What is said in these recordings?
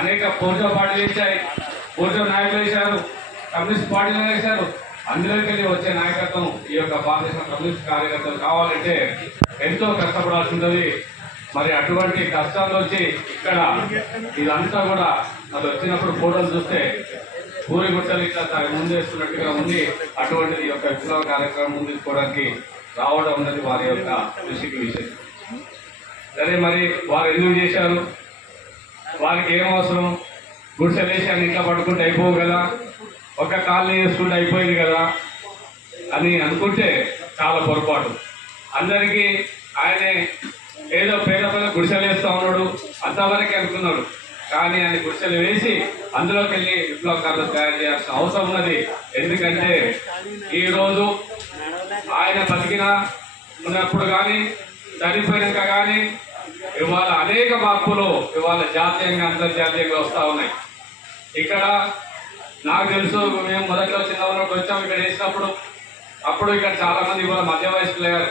అనేక పూర్వ పార్టీలు వేశాయి, పూర్వ నాయకులు వేశారు, కమ్యూనిస్ట్ పార్టీలు వేశారు. అందులోకి వచ్చే నాయకత్వం ఈ యొక్క భారతదేశ కమ్యూనిస్ట్ కార్యకర్తలు కావాలంటే ఎంతో కష్టపడాల్సి ఉంటుంది. మరి అటువంటి కష్టాలు వచ్చి ఇక్కడ ఇదంతా కూడా అది వచ్చినప్పుడు ఫోటోలు చూస్తే పూరి గుట్టలు ఇట్లా ముందేస్తున్నట్టుగా ఉంది. అటువంటిది ఈ యొక్క విప్లవ కార్యక్రమం ముందుకోవడానికి రావడం ఉన్నది వారి యొక్క కృషికి విషయం. సరే, మరి వారు ఎందుకు చేశారు, వారికి ఏం అవసరం? గుడిసెలు వేసి అని ఇంట్లో పడుకుంటే అయిపోవు కదా, ఒక కాలనీ వేసుకుంటే అయిపోయింది కదా అని అనుకుంటే చాలా పొరపాటు. అందరికీ ఆయనే ఏదో పేద పేద గుడిసెలు వేస్తూ ఉన్నాడు అంతవరకే అనుకున్నాడు. కానీ ఆయన గుడిసెలు వేసి అందులోకి వెళ్ళి విప్లవకారులు తయారు చేయాల్సిన అవసరం ఉన్నది. ఎందుకంటే ఈరోజు ఆయన బతికిన ఉన్నప్పుడు కానీ చనిపోయినాక కానీ ఇవాళ అనేక మార్పులు ఇవాళ జాతీయంగా అంతర్జాతీయంగా వస్తూ ఉన్నాయి. ఇక్కడ నాకు తెలుసు, మేము మొదట్లో చిన్న ఉన్నప్పుడు వచ్చాము ఇక్కడ వేసినప్పుడు. అప్పుడు ఇక్కడ చాలా మంది ఇవాళ మధ్య వయస్కులు అయ్యారు.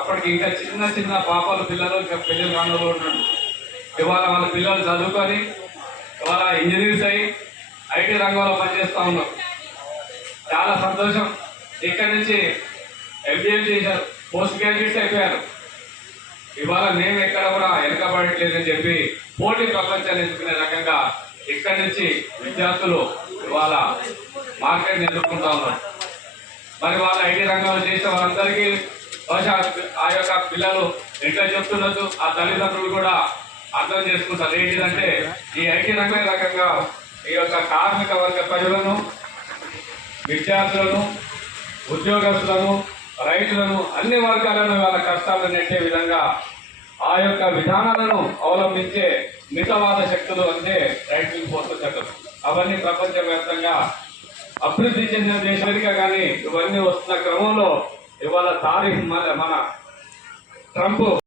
అప్పటికి ఇంకా చిన్న చిన్న పాపలు పిల్లలు ఇంకా పెళ్లి కానులు ఉన్నాడు. ఇవాళ వాళ్ళ పిల్లలు చదువుకొని ఇవాళ ఇంజనీర్స్ అయ్యి ఐటీ రంగంలో పనిచేస్తూ ఉన్నారు. చాలా సంతోషం. ఇక్కడి నుంచి ఎంబీఏ చేశారు, పోస్ట్ గ్రాడ్యుయేట్స్ అయిపోయారు. ఇవాళ మేము ఎక్కడ కూడా వెనకబడట్లేదని చెప్పి పోటీ ప్రపంచాన్ని ఎదుర్కొనే రకంగా ఇక్కడి నుంచి విద్యార్థులు ఇవాళ మార్కెట్ని ఎదుర్కొంటా ఉన్నారు. మరి వాళ్ళ ఐటీ రంగంలో చేసే వాళ్ళందరికీ బహుశా ఆ యొక్క పిల్లలు ఎట్లా చెప్తున్నట్టు ఆ తల్లిదండ్రులు కూడా అర్థం చేసుకుంటారు. ఏంటిదంటే ఈ ఐటీ రంగం రకంగా ఈ యొక్క కార్మిక వర్గ ప్రజలను, విద్యార్థులను, ఉద్యోగస్తులను, రైతులను, అన్ని వర్గాలను వాళ్ళ కష్టాలను నెట్టే విధంగా ఆ యొక్క విధానాలను అవలంబించే మితవాద శక్తులు అంటే రైట్ వింగ్ ఫోర్సెస్ చట్టం. అవన్నీ ప్రపంచవ్యాప్తంగా అభివృద్ధి చెందిన దేశాలుగా కానీ ఇవన్నీ వస్తున్న క్రమంలో ఇవాళ తారీఖు మన ట్రంప్